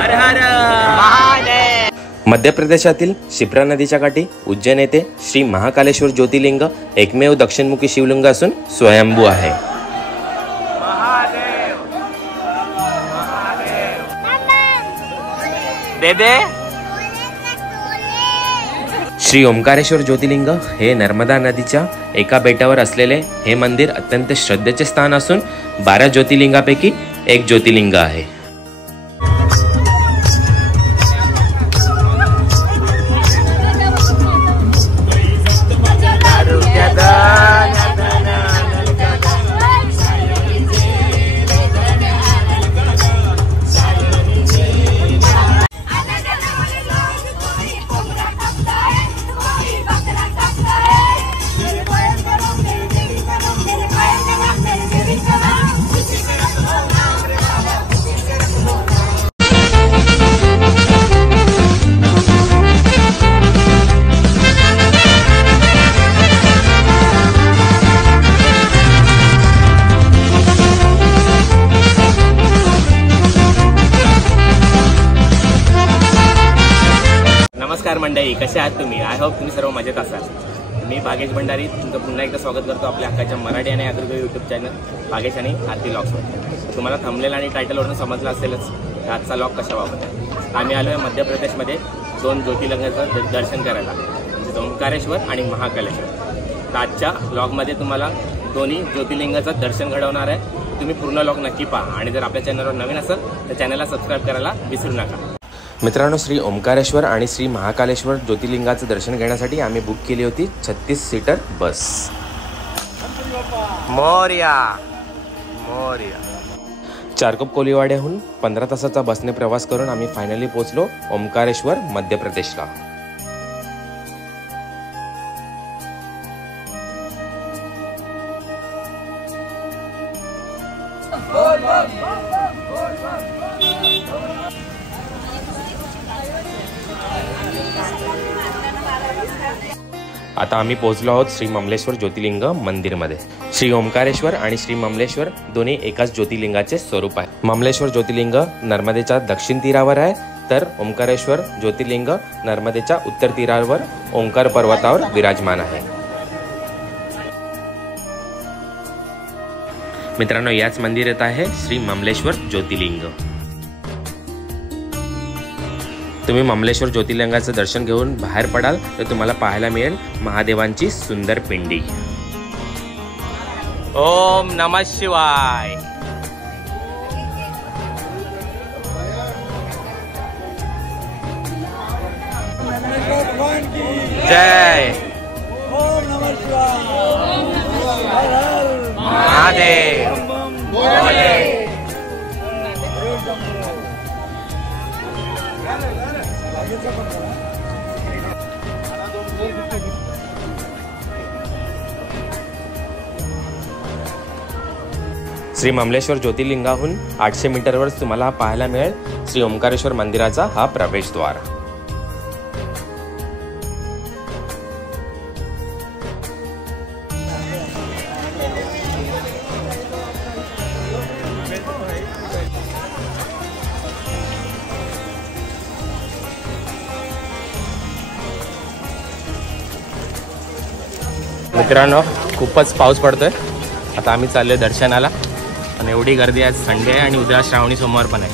हर हर महादेव। मध्य प्रदेशातील शिप्रा नदीच्या काठी उज्जैन येथे श्री महाकालेश्वर ज्योतिर्लिंग एकमेव दक्षिणमुखी शिवलिंग असून स्वयंभू आहे। दे श्री ओंकारेश्वर ज्योतिर्लिंग हे नर्मदा नदीच्या एका बेटावर असलेले हे मंदिर अत्यंत श्रद्धेचे स्थान असून 12 ज्योतिर्लिंगापैकी एक ज्योतिर्लिंग आहे। नमस्कार मंडळी, कसे आहात तुम्ही? आय होप तुम्ही सर्व मजेत असाल। मी भागेश भंडारी तुमचं पुन्हा एकदा स्वागत करतो आपल्या हक्काच्या मराठी आणि आगरी यूट्यूब चॅनल भागेश आणि आरती व्लॉग्सवर। तुम्हाला थंबनेल आणि टायटलवरून समजलं असेलच आजचा व्लॉग कशा बाबत। आम्ही आलो आहे मध्य प्रदेशमध्ये 2 ज्योतिर्लिंगाचं दर्शन करायला, म्हणजे ओंकारेश्वर आणि महाकालेश्वर। आजच्या व्लॉगमध्ये तुम्हाला दोन्ही ज्योतिर्लिंगाचं दर्शन घडवणार आहे। तुम्ही पूर्ण व्लॉग नक्की पहा आणि जर आपल्या चॅनलवर नवीन असाल तर चॅनलला सबस्क्राईब करायला विसरू नका। मित्रांनो, श्री ओंकारेश्वर आणि श्री महाकालेश्वर ज्योतिर्लिंगाचं दर्शन घेण्यासाठी आम्ही बुक केली होती 36 सीटर बस। मोरया मोरया। चारकोप कोलीवाड्याहून 15 तासाचा बसने प्रवास करून आम्ही फायनली पोहोचलो ओंकारेश्वर मध्य प्रदेशला। आता आम्ही पोहोचलो आहोत श्री ममलेश्वर ज्योतिर्लिंग मंदिरमध्ये। श्री ओंकारेश्वर आणि श्री ममलेश्वर दोन्ही एकाच ज्योतिर्लिंगाचे स्वरूप आहे। ममलेश्वर ज्योतिर्लिंग नर्मदेच्या दक्षिण तीरावर आहे, तर ओंकारेश्वर ज्योतिर्लिंग नर्मदेच्या उत्तर तीरावर ओंकार पर्वतावर विराजमान आहे। मित्रांनो, याच मंदिरात आहे श्री ममलेश्वर ज्योतिर्लिंग। तुम्ही ममलेश्वर ज्योतिर्लिंगाचं दर्शन घेऊन बाहेर पडाल तर तुम्हाला पाहायला मिळेल महादेवांची सुंदर पिंडी। ओम नमः शिवाय। जय ओम नमः शिवाय। महादेव। श्री ममलेश्वर ज्योतिर्लिंगाहून 800 मीटरवर तुम्हाला पाहायला मिळेल श्री ओंकारेश्वर मंदिराचा हा प्रवेशद्वार। मित्रांनो, खूपच पाऊस पडतोय। आता आम्ही चाललोय दर्शनाला आणि एवढी गर्दी आहे। संडे आहे आणि उद्या श्रावणी सोमवार पण आहे,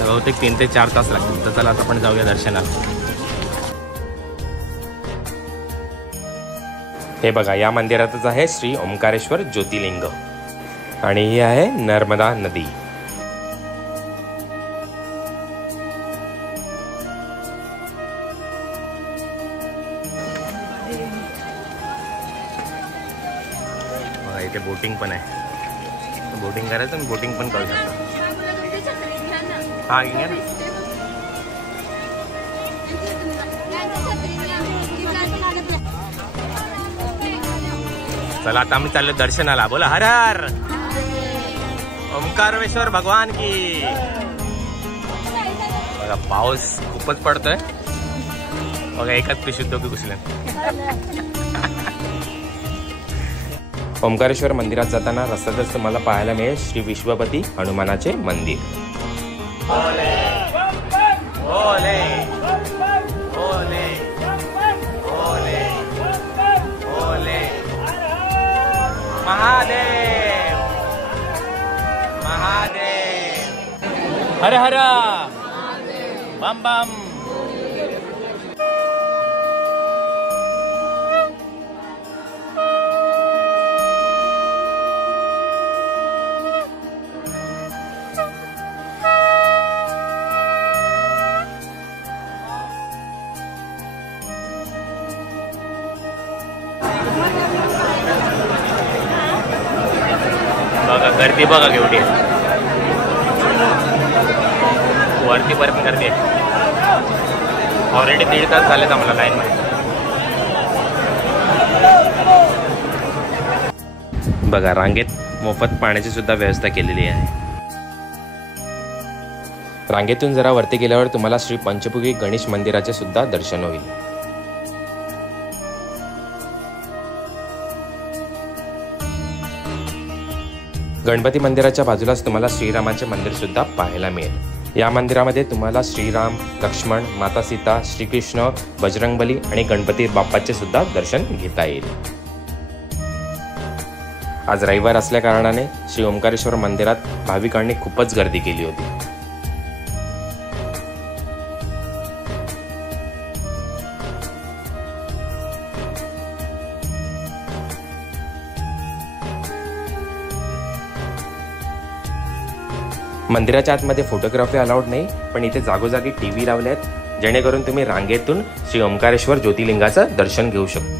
तर बहुतेक 3 ते 4 तास लागतील। तर चला आता आपण जाऊया दर्शनाला। हे बघा, या मंदिरातच आहे श्री ओंकारेश्वर ज्योतिर्लिंग आणि ही आहे नर्मदा नदी। इथे बोटिंग पण आहे, बोटिंग करायचं आणि बोटिंग पण करू शकता। हा घ्या ना। चला आता आम्ही चाललो दर्शनाला। बोला हर हर ओंकारेश्वर भगवान की। बघा, पाऊस खूपच पडतोय। बघा, एकाच पिशवीत दोघे घुसले। ओंकारेश्वर मंदिरात जाताना रस्त्यातच तुम्हाला पाहायला मिळेल श्री विश्वपती हनुमानाचे मंदिर। हर हर बम बम. बघा गर्दी बघा केवढी आहे. वरती पर्यंत गर्दी आहे. ऑलरेडी 1.5 तास झालेत आम्हाला लाईन मध्ये. बघा रांगेत मोफत पाण्याची सुद्धा व्यवस्था केलेली आहे. रांगेतून जरा वरती गेल्यावर तुम्हाला श्री पंचमुखी गणेश मंदिराचे सुद्धा दर्शन होईल. गणपती मंदिराच्या बाजूलाच तुम्हाला श्रीरामाचे मंदिर सुद्धा पाहायला मिळेल. या मंदिरामध्ये तुम्हाला श्रीराम, लक्ष्मण, माता सीता, श्रीकृष्ण, बजरंगबली आणि गणपती बाप्पाचे सुद्धा दर्शन घेता येईल. आज रविवार असल्या कारणाने श्री ओंकारेश्वर मंदिरात भाविकांनी खूपच गर्दी केली होती. मंदिराच्या आतमध्ये फोटोग्राफी अलाउड नाही, पण इथे जागोजागी टीव्ही लावले आहेत जेणेकरून तुम्ही रांगेतून श्री ओंकारेश्वर ज्योतिर्लिंगाचं दर्शन घेऊ शकता.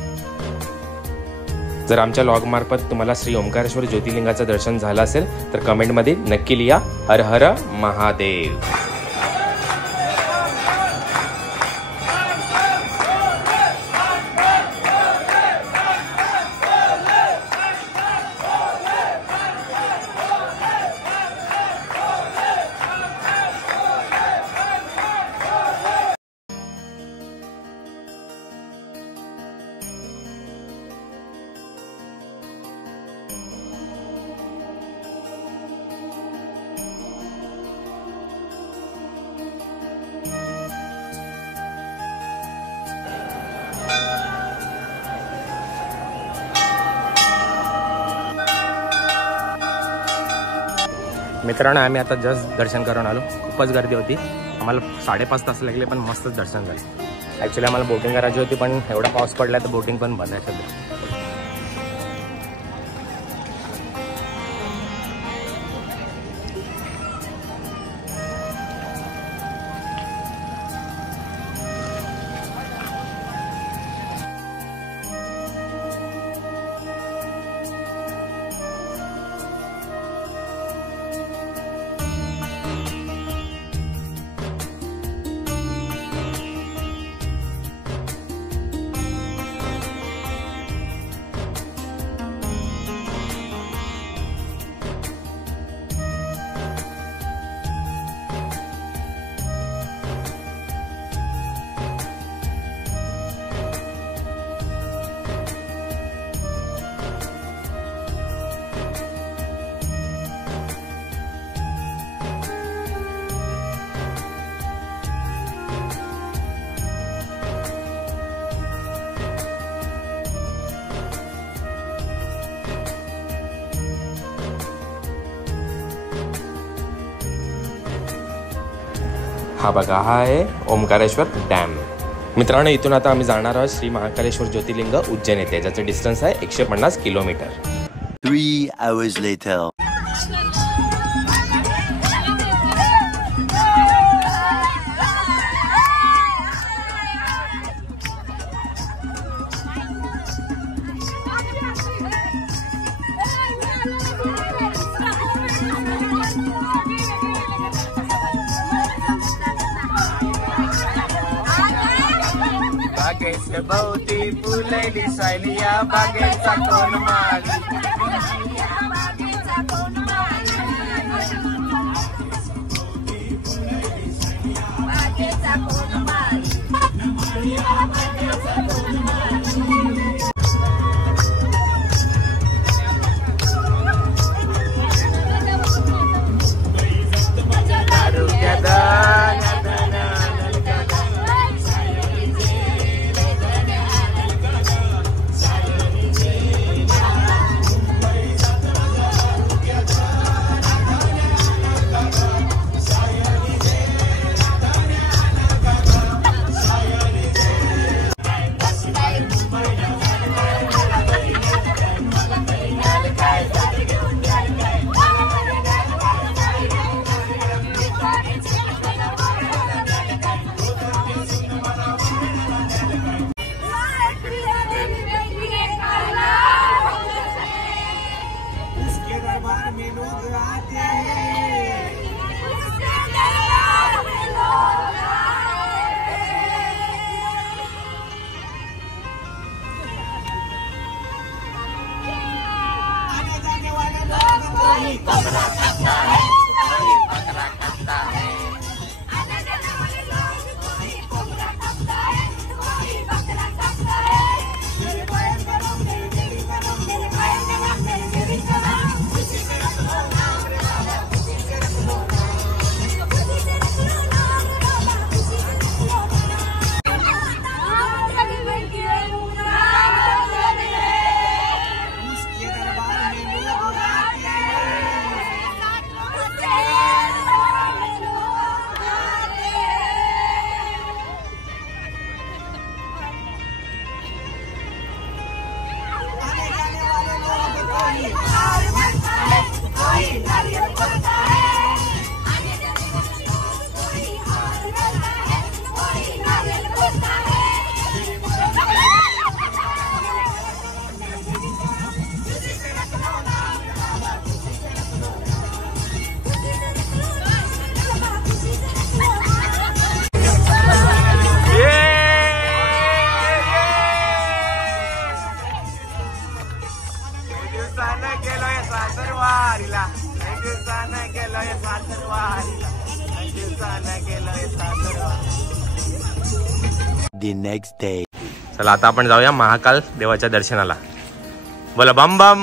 जर आमच्या लॉग मार्फत तुम्हाला श्री ओंकारेश्वर ज्योतिर्लिंगाचं दर्शन झालं असेल तर कमेंटमध्ये नक्की लिहा हर हर महादेव. मित्रांनो, आम्ही आता जस्ट दर्शन करून आलो. खूपच गर्दी होती. आम्हाला 5.5 तास लागले, पण मस्तच दर्शन झालं. ॲक्च्युली आम्हाला बोटिंग करायची होती, पण एवढा पाऊस पडला तर बोटिंग पण बंद आहे सध्या. हा बघा, हा आहे ओंकारेश्वर डॅम. मित्रांनो, इथून आता आम्ही जाणार आहोत श्री महाकालेश्वर ज्योतिर्लिंग उज्जैन येथे, ज्याचं डिस्टन्स आहे 150 किलोमीटर. 3 hours later. बागेच्या भोवती फुलली सायलिया, बागेचा कोण माली. The next day. चला आता आपण जाऊया महाकाल देवाच्या दर्शनाला. बोला बम बम.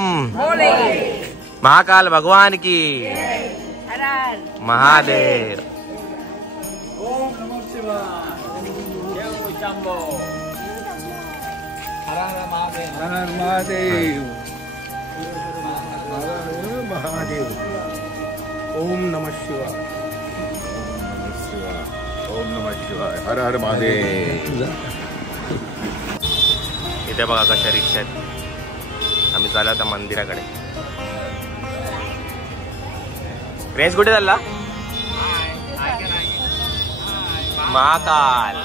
महाकाल भगवान की महादेव. ओम नमः शिवाय. हर हर महादेव. हर हर महादेव. हर हर महादेव. ओम नमः शिवाय. ओम नमः शिवाय. हर हर महादेव. इथे बघा कशा रिक्षा आहेत. आम्ही चाललो आता मंदिराकडे. रेंज कुठे चालला? महाकाल.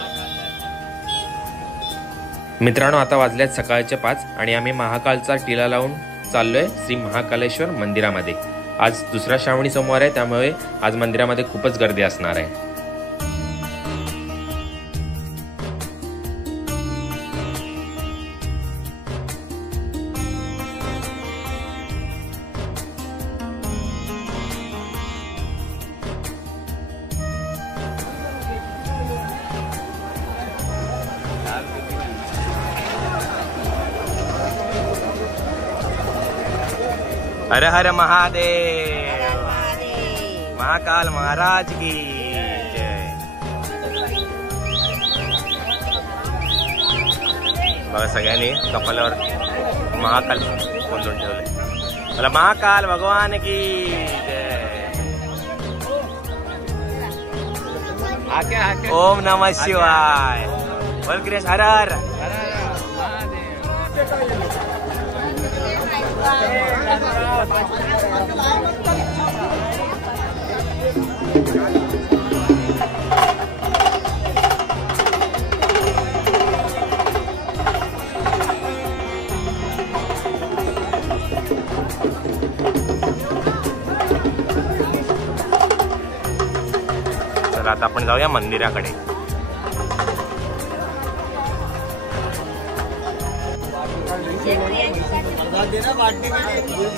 मित्रांनो आता वाजल्यात सकाळचे 5 आणि आम्ही महाकालचा टिला लावून चाललोय श्री महाकालेश्वर मंदिरामध्ये. आज दुसरा श्रावणी सोमवार आहे, त्यामुळे आज मंदिरामध्ये खूपच गर्दी असणार आहे. हर हर महादेव. महाकाल महाराज की जय. बघा सगळ्यांनी कपालावर महाकाल कोंडून ठेवले. मला महाकाल भगवान की जय. ओम नमः शिवाय. बोल क्रिश हर हर. चला आता आपण जाऊया मंदिराकडे. देना बांटने के लिए.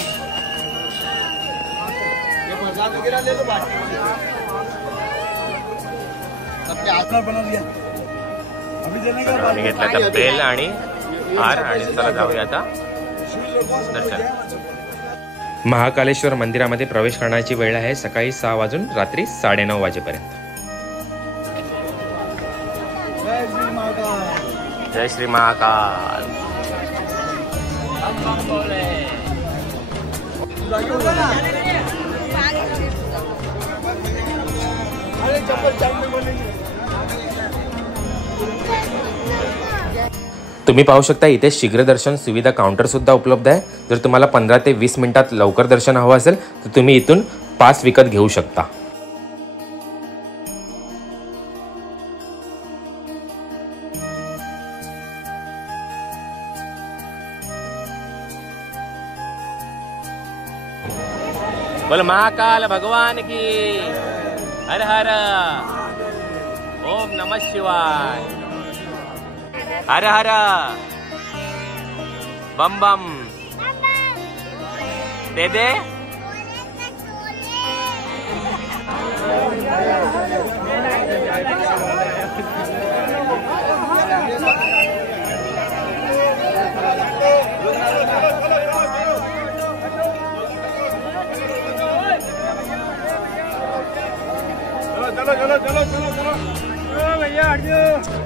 ये प्रसाद वगैरह ले लो बांटने के लिए. सबके आकार बना दिया. अभी देने का आम्ही घेतला तर बेल आणि हार आणि चला जाऊया आता दर्शन. महाकालेश्वर मंदिरामध्ये प्रवेश करण्याची वेळ आहे सकाळी 6 वाजून रात्री 9:30 वाजेपर्यंत. जय श्री महाकाल. जय श्री महाकाल. तुम्ही पाहू शकता इथे शीघ्र दर्शन सुविधा काउंटर सुद्धा उपलब्ध आहे. जर तुम्हाला 15 ते 20 मिनिटात लवकर दर्शन हवं असेल तर तुम्ही इथून पास विकत घेऊ शकता. बोल महाकाल भगवान की. हर हर. ओम नमः शिवाय. हर हर. बम बम. दे दे. चलो चलो चलो चलो चलो. भैया हट जाओ.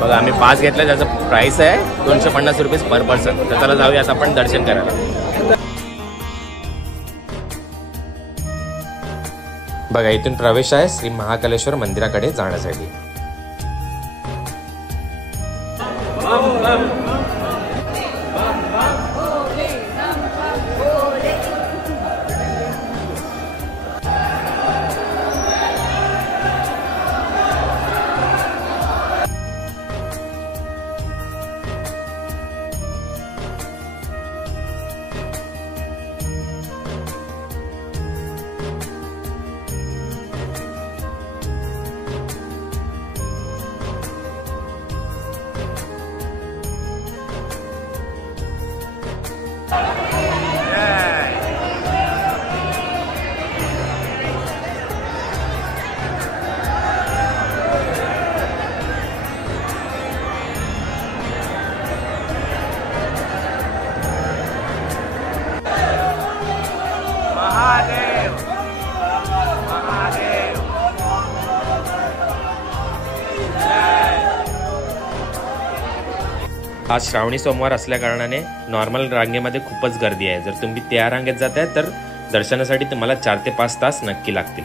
बघा आम्ही पास घेतला, त्याचं प्राइस आहे 250 रुपये पर पर्सन. तर त्याला जाऊयात आपण दर्शन करायला. बघा इथून प्रवेश आहे श्री महाकालेश्वर मंदिराकडे जाण्यासाठी. आज श्रावणी सोमवार असल्या कारणाने नॉर्मल रांगेमध्ये खूपच गर्दी आहे. जर तुम्ही त्या रांगेत जाताय तर दर्शनासाठी तुम्हाला 4 ते 5 तास नक्की लागतील.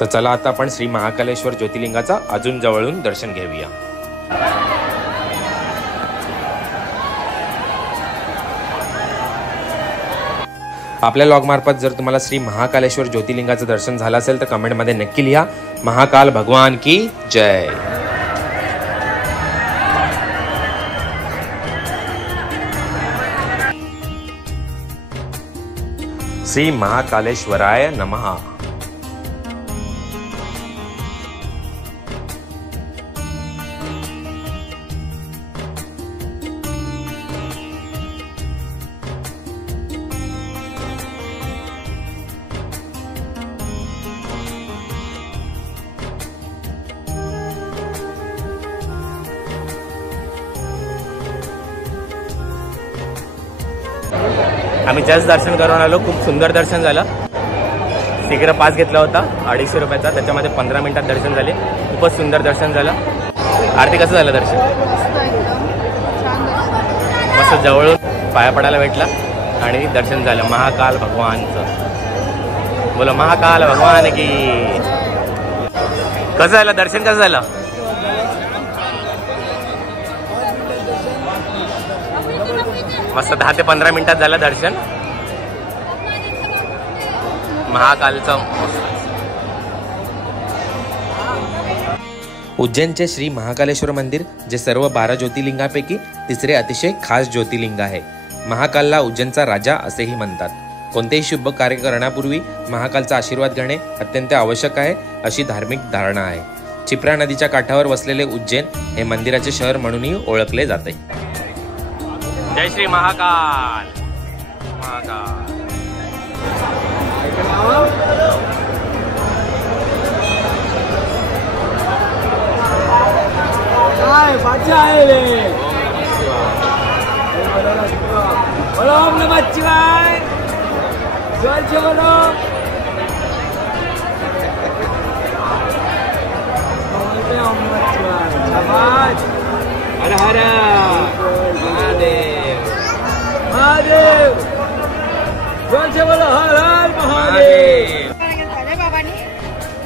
तर चला आता आपण श्री महाकालेश्वर ज्योतिर्लिंगाचा अजून जवळून दर्शन घेऊया. आपल्या लॉग मार्फत जर तुम्हाला श्री महाकालेश्वर ज्योतिर्लिंगाचं दर्शन झालं असेल तर कमेंटमध्ये नक्की लिहा. महाकाल भगवान की जय. श्री महाकालेश्वराय नमः. आम्ही जस्ट दर्शन करून आलो. खूप सुंदर दर्शन झालं. शीघ्र पास घेतला होता 250 रुपयाचा. त्याच्यामध्ये 15 मिनिटात दर्शन झाले. खूपच सुंदर दर्शन झालं. आरती कसं झालं दर्शन? मस्त जवळून पाया पडायला भेटला आणि दर्शन झालं महाकाल भगवानचं. बोला महाकाल भगवान की. कसं झालं दर्शन? कसं झालं? मस्त 10 ते 15 मिनिटात झालं दर्शन महाकालचं. उज्जैनचे श्री महाकालेश्वर मंदिर जे सर्व 12 ज्योतिर्लिंगापैकी तिसरे अतिशय खास ज्योतिर्लिंग आहे. महाकालला उज्जैनचा राजा असेही म्हणतात. कोणतेही शुभ कार्य करण्यापूर्वी महाकालचा आशीर्वाद घेणे अत्यंत आवश्यक आहे अशी धार्मिक धारणा आहे. क्षिप्रा नदीच्या काठावर वसलेले उज्जैन हे मंदिराचे शहर म्हणूनही ओळखले जाते. जय श्री महाकाल. महाकाल ओम नमः शिवाय. जय बोलो. ओम नमः शिवाय. शाबाश. हर हर महादेव. महादेव. जय बोलो. हर हर महादेव.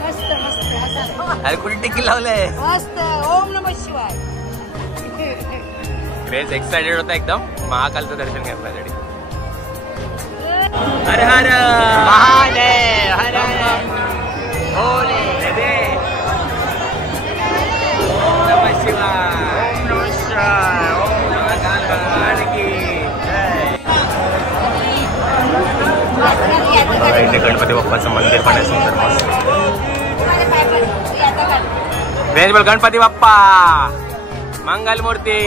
मस्त मस्त. अरे कुठे टिकी लावलंय? मस्त. ओम नमः शिवाय. क्रेज एक्साइटेड होता एकदम महाकालचं दर्शन करण्यासाठी. हर हर महादेव. हर हर भोले. ओम नमः शिवाय. ओम नमः शिवाय. ओम महाकाल भगवान की जय. इथे गणपती बाप्पाचं मंदिर पण आहे सुंदर मस्त. वेज बोल गणपती बाप्पा मंगल मूर्ती.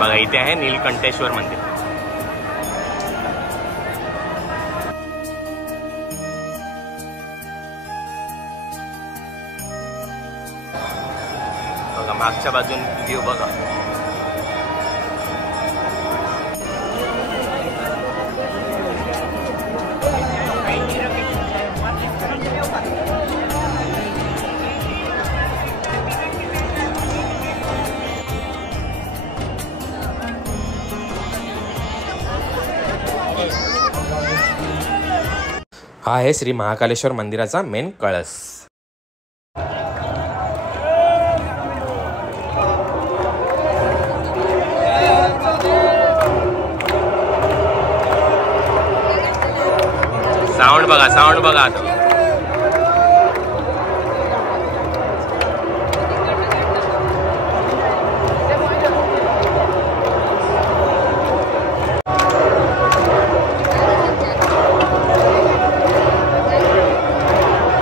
बघा इथे आहे नीलकंठेश्वर मंदिर. बघा मागच्या बाजून व्ह्यू बघा. हा आहे श्री महाकालेश्वर मंदिराचा मेन कळस. साऊंड बघा. साऊंड बघा. आता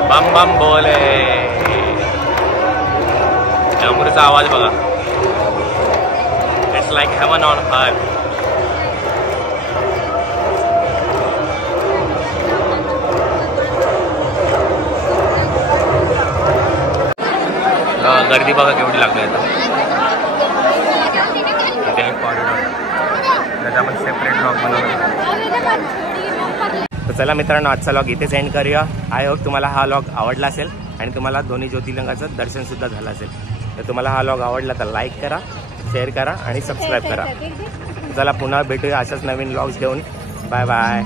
बम बम बोले. डमरूचा आवाज बघा. It's like heaven on earth. गर्दी बघा केवढी लागली आता. इथे कॉरिडॉर चला मित्रांनो, आजचा लॉग इथेच एंड करूया. आय होप तुम्हाला हा लॉग आवडला असेल आणि तुम्हाला दोन्ही ज्योतिर्लिंगाचं दर्शन सुद्धा झालं असेल. तर तुम्हाला हा लॉग आवडला तर लाईक करा, शेअर करा आणि सबस्क्राईब करा. चला पुन्हा भेटूया अशाच नवीन व्लॉग्स घेऊन. Bye bye.